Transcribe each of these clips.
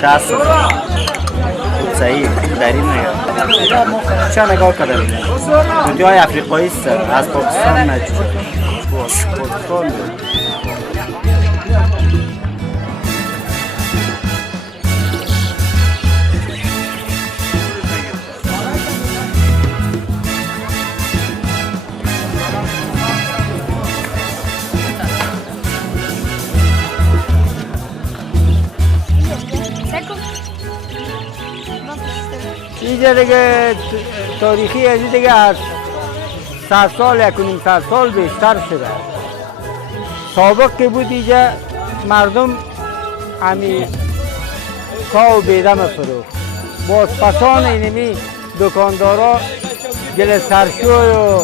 60. صحیح در این نگاه چه نگاه کردم توتی های افریقایی است از پاکستان نجید پاکستان اینجا دیگه تاریخی از دیگه از 100 سال 100 سال بیشتر شده. سابق که بود اینجا مردم همی کاو بیده مفروخت. باز پسان اینمی دکاندارا گل سرشوی و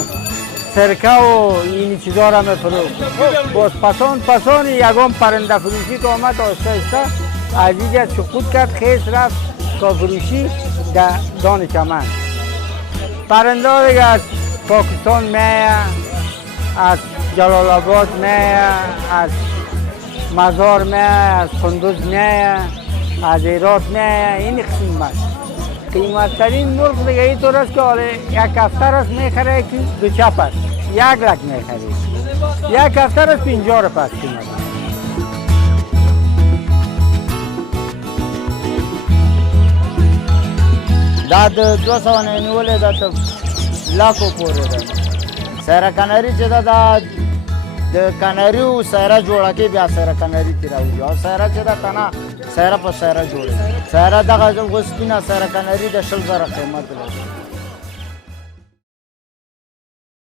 سرکه و این چیزا را مفروخت. باز پسان یکم پرنده فروشی که آمد آسته آسته از اینجا سقوط کرد خیس رفت که فروشی در دان چمن. پرنده دیگه از پاکستان میه، از جلال آباد میه، از مزار میه، از کندوز میه، از هرات میه. این قسم است. قیمتترین مرغ دیگه اینطور است که یک هفته است میخره که دو چپ است. 1 لک میخرید. یک هفته است 50 روپیه است قیمت. دا د 200 نه نیولې ده ته لاکو پورې ده. سیره کناري چې ده دا د کناریو سیره جوړه کې بیا سیره کناري ترې راوځي او سیره چې ده که نه سیره په سیره جوړوي. سیره دغه سپینه سیره کناري د 20,000 قیمت لري.